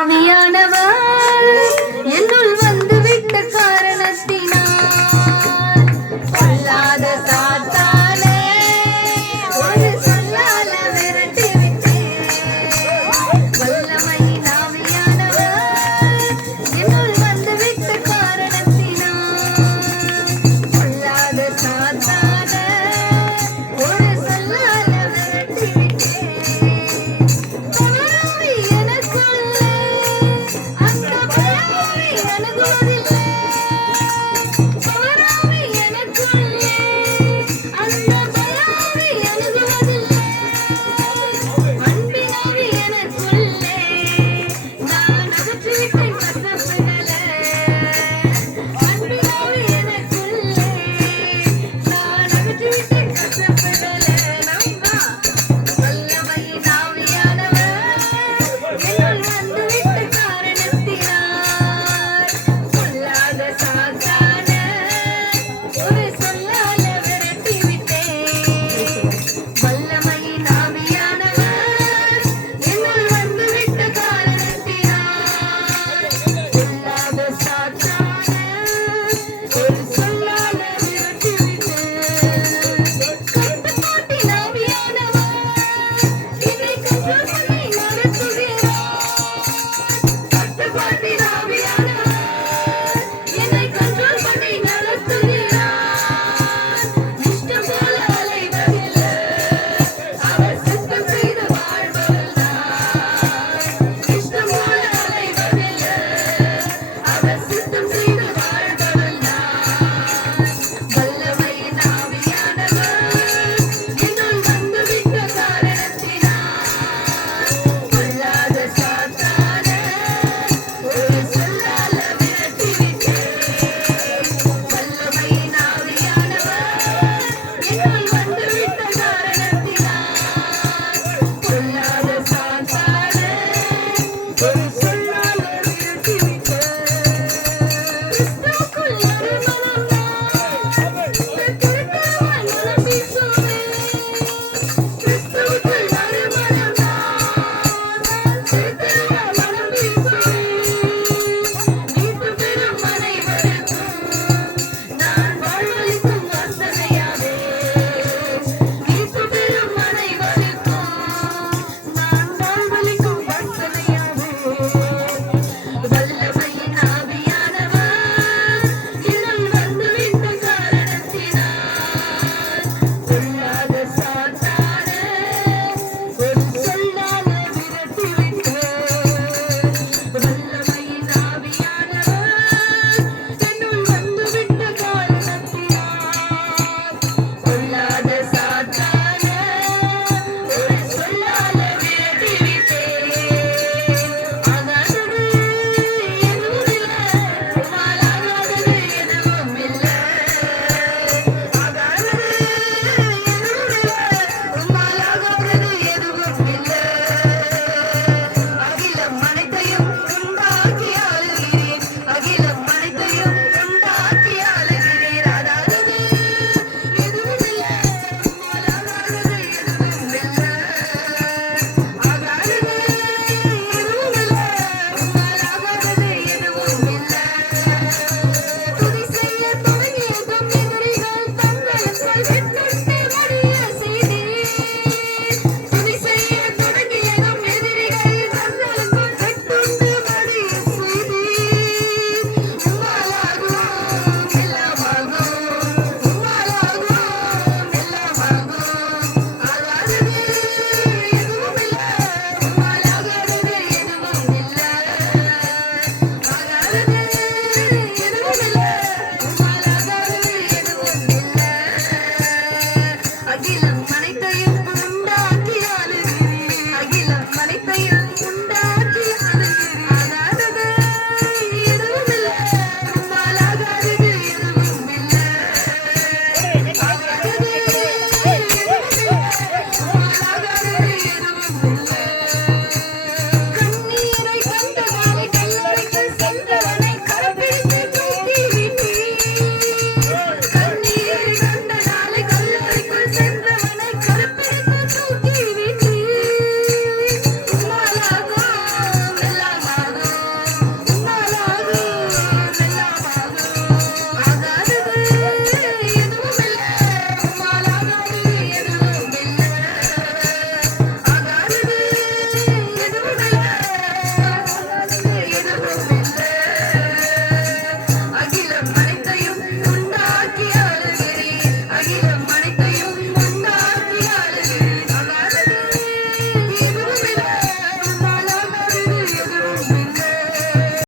aviana